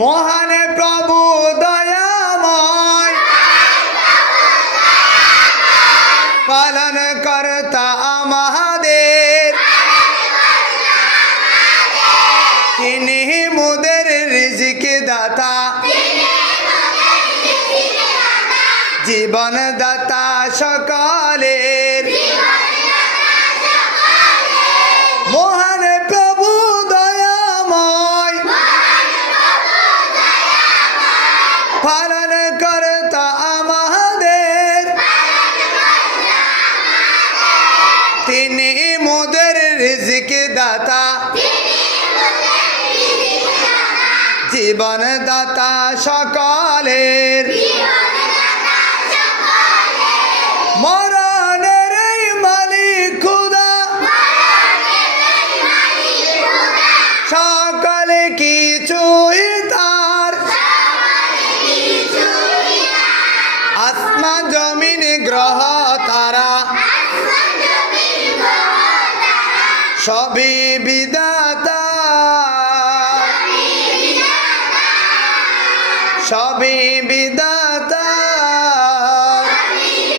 মহান প্রভু দয়াময় পালন কর্তা আমাদের, তিনি মোদের রিজিক দাতা, জীবন দাতা সকলের। মহান প্রভু দয়াময় পালন কর্তা আমাদের, তিনি মোদের রিজিক দাতা, জীবন দাতা সকলের। মরণের এই মালিক খোদা, সকলে কিছুই তার, আসমান জমিন গ্রহ তারা, সবই বিধাতা, সবই বিধাতা।